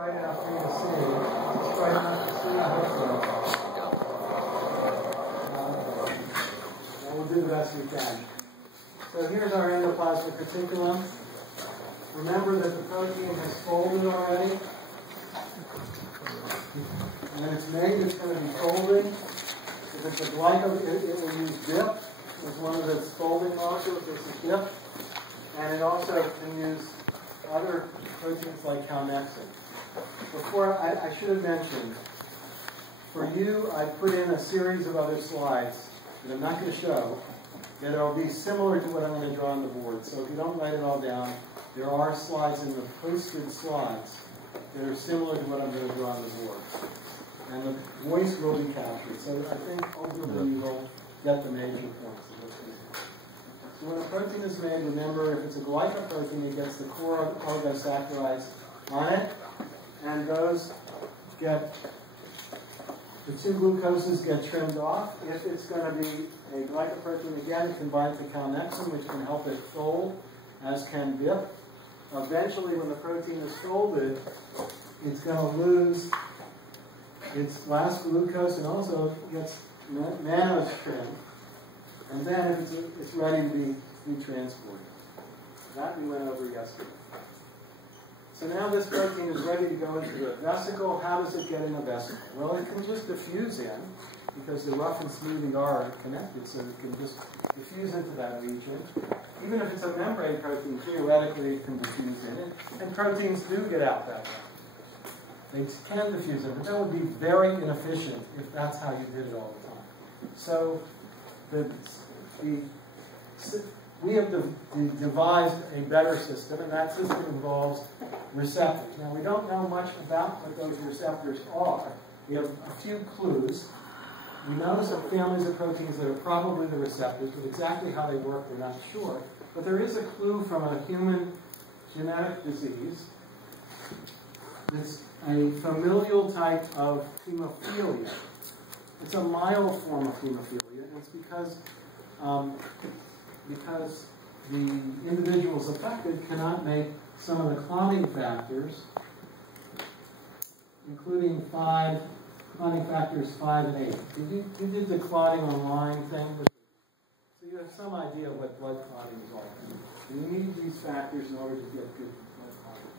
bright enough for you to see. It's bright enough to see, I hope so. And we'll do the best we can. So here's our endoplasmic reticulum. Remember that the protein has folded already. When it's made, it's going to be folded. If it's a glyco, it will use dip as one of its folding molecules. It's a dip. And it also can use other proteins like calnexin. Before, I should have mentioned, for you, I put in a series of other slides that I'm not going to show, that will be similar to what I'm going to draw on the board. So if you don't write it all down, there are slides in the posted slides that are similar to what I'm going to draw on the board. And the voice will be captured. So I think ultimately you will get the major points of this. So when a protein is made, remember if it's a glycoprotein, it gets the core oligosaccharides on it, and those get, the two glucoses get trimmed off. If it's going to be a glycoprotein, again, it can bind to calnexin, which can help it fold, as can dip. Eventually, when the protein is folded, it's going to lose its last glucose and also gets mannose trimmed. And then it's ready to be transported. That we went over yesterday. So now this protein is ready to go into the vesicle. How does it get in a vesicle? Well, it can just diffuse in, because the rough and smooth ER are connected, so it can just diffuse into that region. Even if it's a membrane protein, theoretically it can diffuse in it. And proteins do get out that way. They can diffuse it, but that would be very inefficient if that's how you did it all the time. So we have devised a better system, and that system involves receptors. Now, we don't know much about what those receptors are. We have a few clues. We know some families of proteins that are probably the receptors, but exactly how they work, we're not sure. But there is a clue from a human genetic disease. It's a familial type of hemophilia. It's a mild form of hemophilia, and it's because the individuals affected cannot make some of the clotting factors, including clotting factors 5 and 8. You did the clotting online thing, so you have some idea of what blood clotting is like. And you need these factors in order to get good blood clotting.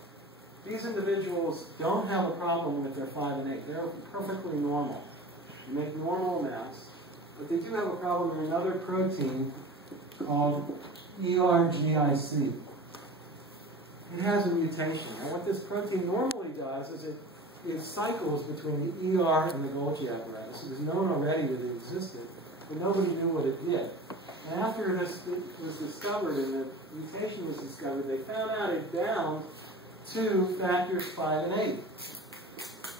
These individuals don't have a problem with their 5 and 8. They're perfectly normal. They make normal amounts, but they do have a problem in another protein called ERGIC. It has a mutation. And what this protein normally does is it cycles between the ER and the Golgi apparatus. It was known already that it existed, but nobody knew what it did. And after this was discovered and the mutation was discovered, they found out it bound to factors 5 and 8.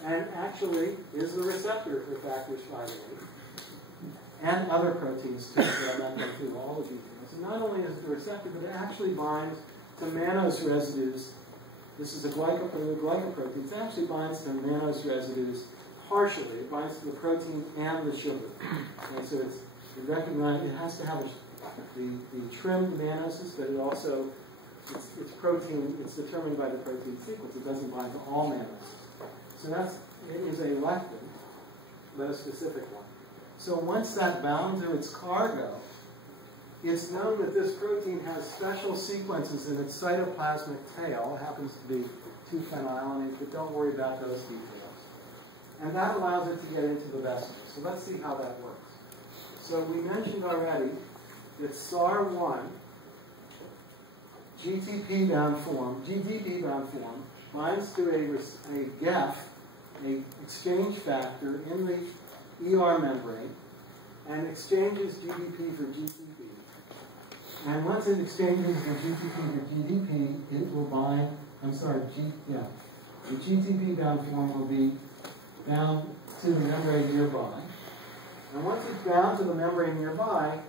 And actually is the receptor for factors 5 and 8. And other proteins too, so I'm not going through all the details. And not only is it the receptor, but it actually binds to mannose residues. This is a glycoprotein. It actually binds to mannose residues partially. It binds to the protein and the sugar. And so it has to have the trimmed mannoses, but it also, it's protein, it's determined by the protein sequence. It doesn't bind to all mannoses. So it is a lectin, but a specific one. So once that bound to its cargo, it's known that this protein has special sequences in its cytoplasmic tail. It happens to be 2-phenylalanine, but don't worry about those details. And that allows it to get into the vesicle. So let's see how that works. So we mentioned already that SAR1, GTP-bound form, binds to a GEF, a exchange factor in the ER membrane, and exchanges GDP for GTP. And once it exchanges the GTP for GDP, it will bind, the GTP-bound form will be bound to the membrane nearby. And once it's bound to the membrane nearby,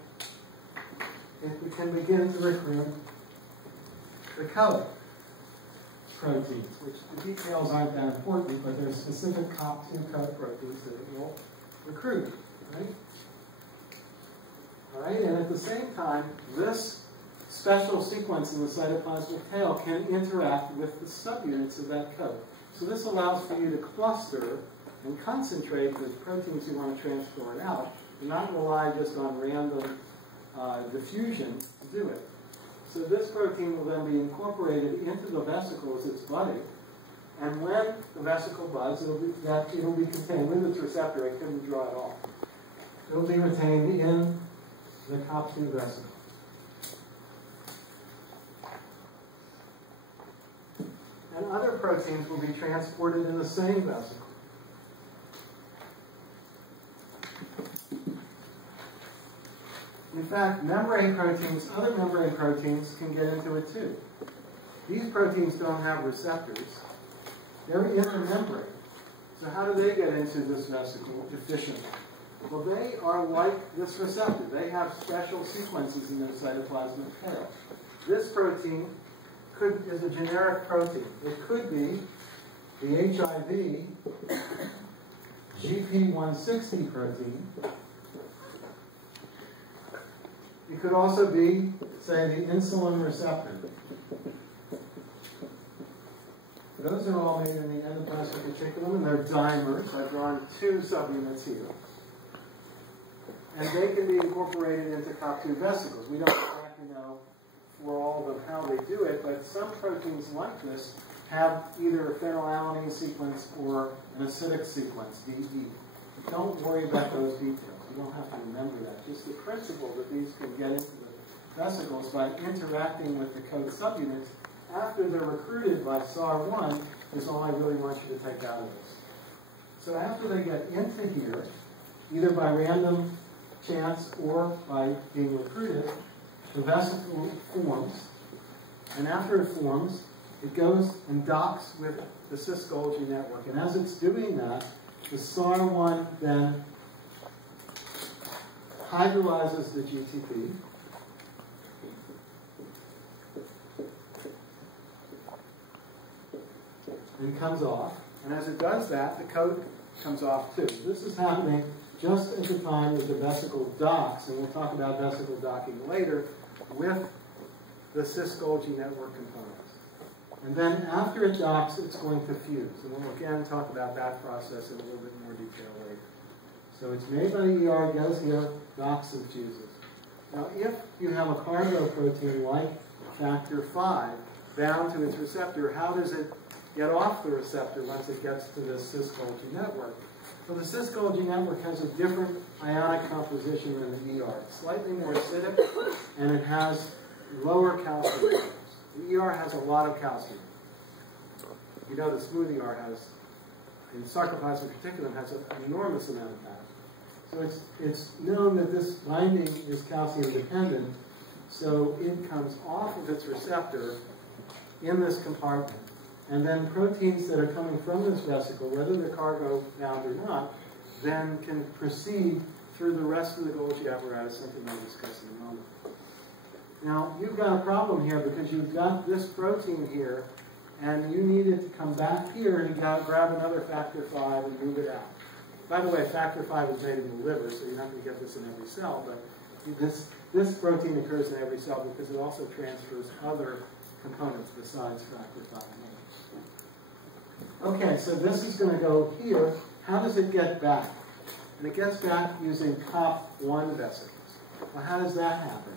it can begin to recruit the color proteins, which the details aren't that important, but there are specific COP2 color proteins that it will recruit, right? All right, and at the same time, this special sequence in the cytoplasmic tail can interact with the subunits of that coat. So this allows for you to cluster and concentrate the proteins you want to transport out, and not rely just on random diffusion to do it. So this protein will then be incorporated into the vesicle as it's budding, and when the vesicle buds, it'll be contained with its receptor. I couldn't draw it off. It'll be retained in the COP2 vesicle. And other proteins will be transported in the same vesicle. In fact, membrane proteins, other membrane proteins can get into it too. These proteins don't have receptors. They're in the membrane. So how do they get into this vesicle efficiently? Well, they are like this receptor. They have special sequences in their cytoplasmic tail. This protein is a generic protein. It could be the HIV GP160 protein. It could also be, say, the insulin receptor. Those are all made in the endoplasmic reticulum, and they're dimers. I've drawn two subunits here. And they can be incorporated into COP2 vesicles. We don't exactly know for all of them how they do it, but some proteins like this have either a phenylalanine sequence or an acidic sequence, DE. Don't worry about those details. You don't have to remember that. Just the principle that these can get into the vesicles by interacting with the coat subunits after they're recruited by SAR1 is all I really want you to take out of this. So after they get into here, either by random chance or by being recruited, the vesicle forms. And after it forms, it goes and docks with the cis-Golgi network. And as it's doing that, the SAR1 then hydrolyzes the GTP. And comes off. And as it does that, the coat comes off too. This is happening just at the time that the vesicle docks, and we'll talk about vesicle docking later, with the cis-Golgi network components. And then after it docks, it's going to fuse. And we'll again talk about that process in a little bit more detail later. So it's made by the ER, goes here, docks and fuses. Now if you have a cargo protein like factor V bound to its receptor, how does it get off the receptor once it gets to this cis-Golgi network? Well, the cis-Golgi network has a different ionic composition than the ER. It's slightly more acidic, and it has lower calcium levels. The ER has a lot of calcium. You know the smooth ER has, in sarcoplasmic reticulum, has an enormous amount of calcium. So it's known that this binding is calcium dependent, so it comes off of its receptor in this compartment. And then proteins that are coming from this vesicle, whether they're cargo bound or not, then can proceed through the rest of the Golgi apparatus, something I'll discuss in a moment. Now, you've got a problem here because you've got this protein here, and you need it to come back here and grab another factor V and move it out. By the way, factor V is made in the liver, so you're not going to get this in every cell, but this protein occurs in every cell because it also transfers other components besides factor V. Okay, so this is going to go here. How does it get back? And it gets back using COP1 vesicles. Well, how does that happen?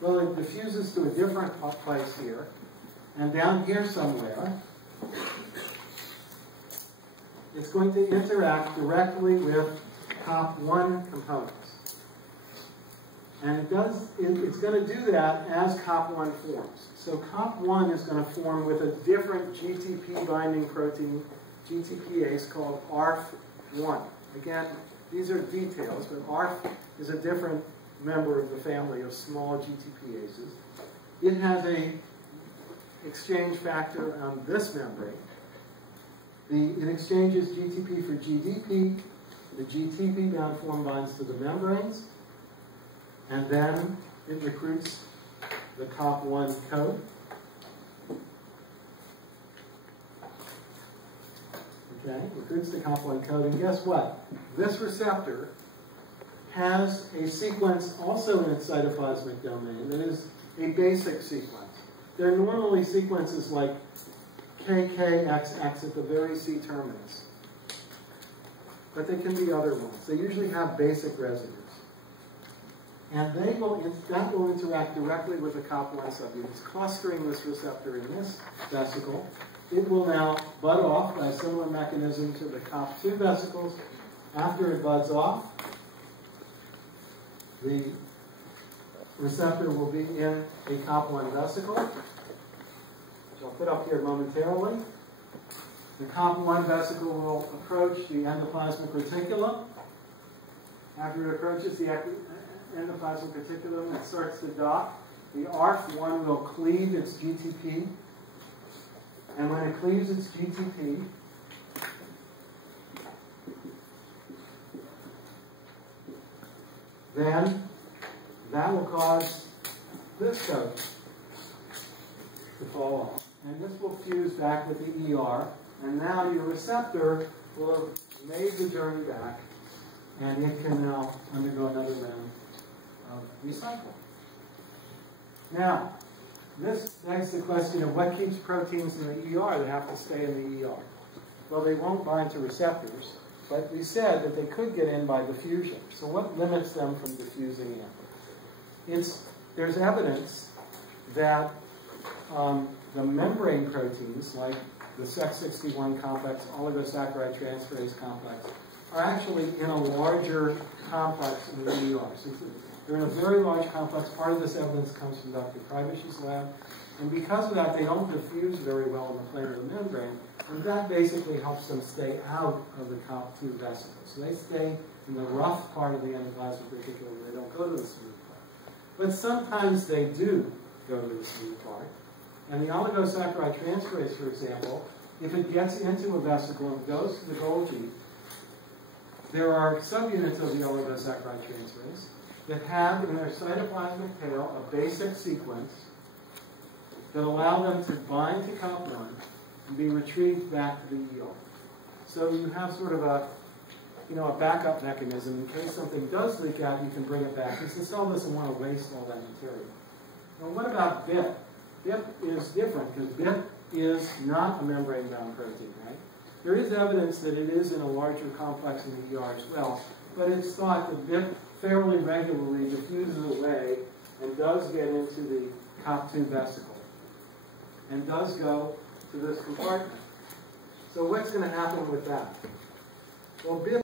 Well, it diffuses to a different place here, and down here somewhere, it's going to interact directly with COP1 components. And it's going to do that as COP1 forms. So COP1 is going to form with a different GTP binding protein, GTPase, called ARF1. Again, these are details, but ARF is a different member of the family of small GTPases. It has a exchange factor on this membrane. It exchanges GTP for GDP. The GTP bound form binds to the membranes, and then it recruits the COP1 coat. Okay, recruits the COP1 coat, and guess what? This receptor has a sequence also in its cytoplasmic domain that is a basic sequence. They're normally sequences like KKXX at the very C terminus. But they can be other ones. They usually have basic residues. And that will interact directly with the COP1 subunits, clustering this receptor in this vesicle. It will now bud off by a similar mechanism to the COP2 vesicles. After it buds off, the receptor will be in a COP1 vesicle, which I'll put up here momentarily. The COP1 vesicle will approach the endoplasmic reticulum. After it approaches the endoplasmic reticulum, it starts to dock. The ARF1 will cleave its GTP. And when it cleaves its GTP, then that will cause this coat to fall off. And this will fuse back with the ER. And now your receptor will have made the journey back, and it can now undergo another round of recycle. Now, this begs the question of what keeps proteins in the ER that have to stay in the ER. Well, they won't bind to receptors, but we said that they could get in by diffusion. So what limits them from diffusing in? There's evidence that the membrane proteins, like the Sec61 complex, oligosaccharide transferase complex, are actually in a larger complex in the ER. So they're in a very large complex. Part of this evidence comes from Dr. Privish's lab. And because of that, they don't diffuse very well in the plane of the membrane. And that basically helps them stay out of the COP2 vesicle. So they stay in the rough part of the endoplasmic reticulum. They don't go to the smooth part. But sometimes they do go to the smooth part. And the oligosaccharide transferase, for example, if it gets into a vesicle and goes to the Golgi, there are subunits of the oligosaccharide transferase that have in their cytoplasmic tail a basic sequence that allow them to bind to COP1 and be retrieved back to the ER. So you have sort of a backup mechanism. In case something does leak out, you can bring it back. Because the cell doesn't want to waste all that material. Now, what about BIP? BIP is different because BIP is not a membrane-bound protein, right? There is evidence that it is in a larger complex in the ER as well, but it's thought that BIP fairly regularly diffuses away and does get into the COP2 vesicle and does go to this compartment. So what's going to happen with that? Well, BIP